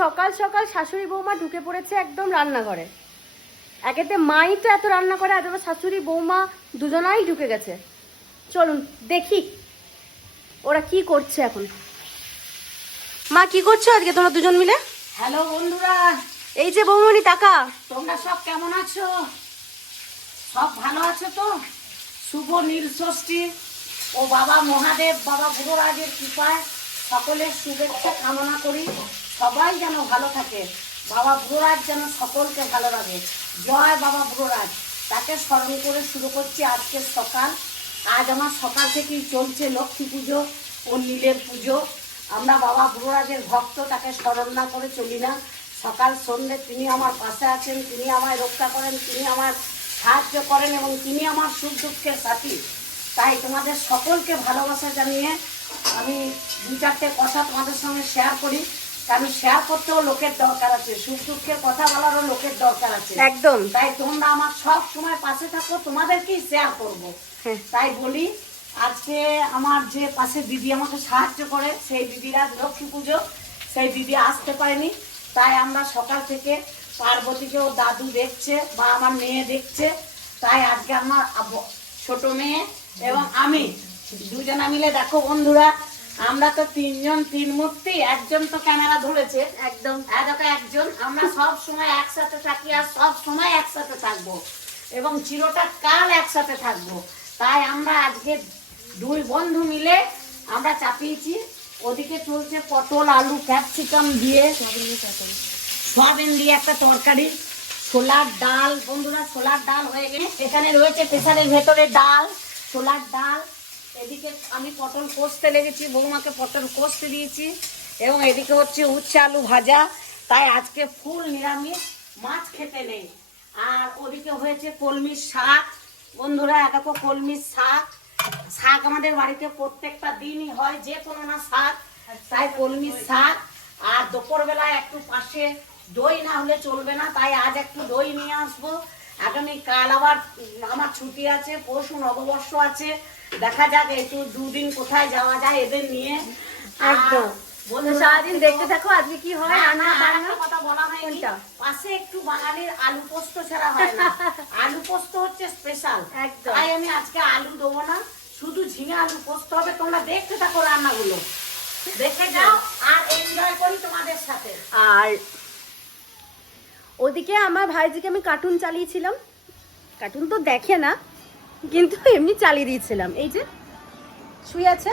সকাল সকাল শাশুড়ি বৌমা ঢুকে পড়েছে একদম রান্নাঘরে। একেতে মাই তো এত রান্না করে আর শাশুড়ি বৌমা দুজনাই ঢুকে গেছে। চলুন দেখি ওরা কি করছে এখন। মা কি করছ আজকে তোমরা দুজন মিলে? হ্যালো বন্ধুরা। এই যে বৌমনি টাকা। তোমরা সব কেমন আছো? সব ভালো আছো তো? শুভ নীল ষষ্ঠী ও বাবা মহাদেব বাবা বুড়োরাজের কৃপায় সকলের শুভেচ্ছা কামনা করি। সবাই যেন ভালো থাকে, বাবা বুড়োরাজ যেন সকলকে ভালো লাগে জয় বাবা বুড়োরাজ তাকে স্মরণ করে শুরু করছি আজকের সকাল। আজ আমার সকাল থেকেই চলছে লক্ষ্মী পুজো ও নীলের পুজো। আমরা বাবা বুড়োরাজের ভক্ত, তাকে স্মরণ না করে চলি না। সকাল সন্ধ্যে তিনি আমার পাশে আছেন, তিনি আমায় রক্ষা করেন, তিনি আমার সাহায্য করেন এবং তিনি আমার সুখ দুঃখের সাথী। তাই তোমাদের সকলকে ভালোবাসা জানিয়ে আমি দু চারটে কথা তোমাদের সঙ্গে শেয়ার করি। কারণ শেয়ার করতেও লোকের দরকার আছে সুখ দুঃখের কথা বলারও লোকের দরকার আছে। একদম। তাই তোমরা আমার সব সময় পাশে থাকো তোমাদেরকেই শেয়ার করব। হ্যাঁ। তাই বলি আজকে আমার যে পাশে দিদি আমাকে সাহায্য করে সেই দিদিরা লক্ষ্মী পুজো সেই দিদি আসতে পারেনি। তাই আমরা সকাল থেকে পার্বতীকে ও দাদু দেখছে বা আমার মেয়ে দেখছে। তাই আজকে আমার ছোট মেয়ে এবং আমি দুজনা মিলে দেখো বন্ধুরা আমরা তো তিনজন তিন মূর্তি একজন তো ক্যামেরা ধরেছে। একদম। একজন আমরা সব সময় একসাথে থাকি আর সব সময় একসাথে থাকব। এবং চিরটা কাল একসাথে থাকব। তাই আমরা আজকে দুই বন্ধু মিলে আমরা চাপিয়েছি। ওদিকে চলছে পটল আলু ক্যাপসিকাম দিয়ে। সয়াবিন দিয়ে একটা তরকারি। ছোলার ডাল বন্ধুরা ছোলার ডাল হয়ে গেছে। এখানে রয়েছে প্রেসারের ভেতরে ডাল ছোলার ডাল। এদিকে আমি পটল কষতে লেগেছি, বৌমাকে পটল কষতে দিয়েছি এবং এদিকে হচ্ছে উচ্ছে আলু ভাজা। তাই আজকে ফুল নিরামিষ, মাছ খেতে নেই। আর ওদিকে হয়েছে কলমির শাক। বন্ধুরা একাকো কলমির শাক। শাক আমাদের বাড়িতে প্রত্যেকটা দিনই হয়, যে কোনো না শাক, তাই কলমির শাক। আর দুপুরবেলা একটু পাশে দই না হলে চলবে না, তাই আজ একটু দই নিয়ে আসব। আগামী কাল আবার আমার ছুটি আছে পরশু নববর্ষ আছে। দেখা যাক একটু দুদিন কোথায় যাওয়া যায় এদের নিয়ে। একদম। বন্ধুরা, সারাদিন দেখতে থাকো আজকে কি হয় রান্না বান্না? কথা বলা হয়নি। পাশে একটু বাঙালির আলু পোস্ত ছাড়া হয় না। আলু পোস্ত হচ্ছে স্পেশাল একদম। তাই আমি আজকে আলু দেবো না। শুধু ঝিঙে আলু পোস্ত হবে। তোমরা দেখতে থাকো রান্নাগুলো। দেখে যাও আর এনজয় করি তোমাদের সাথে। আর ওদিকে আমার ভাইজিকে আমি কার্টুন চালিয়েছিলাম। কার্টুন তো দেখে না, কিন্তু এমনি চালিয়ে দিয়েছিলাম। এই যে, শুয়ে আছে?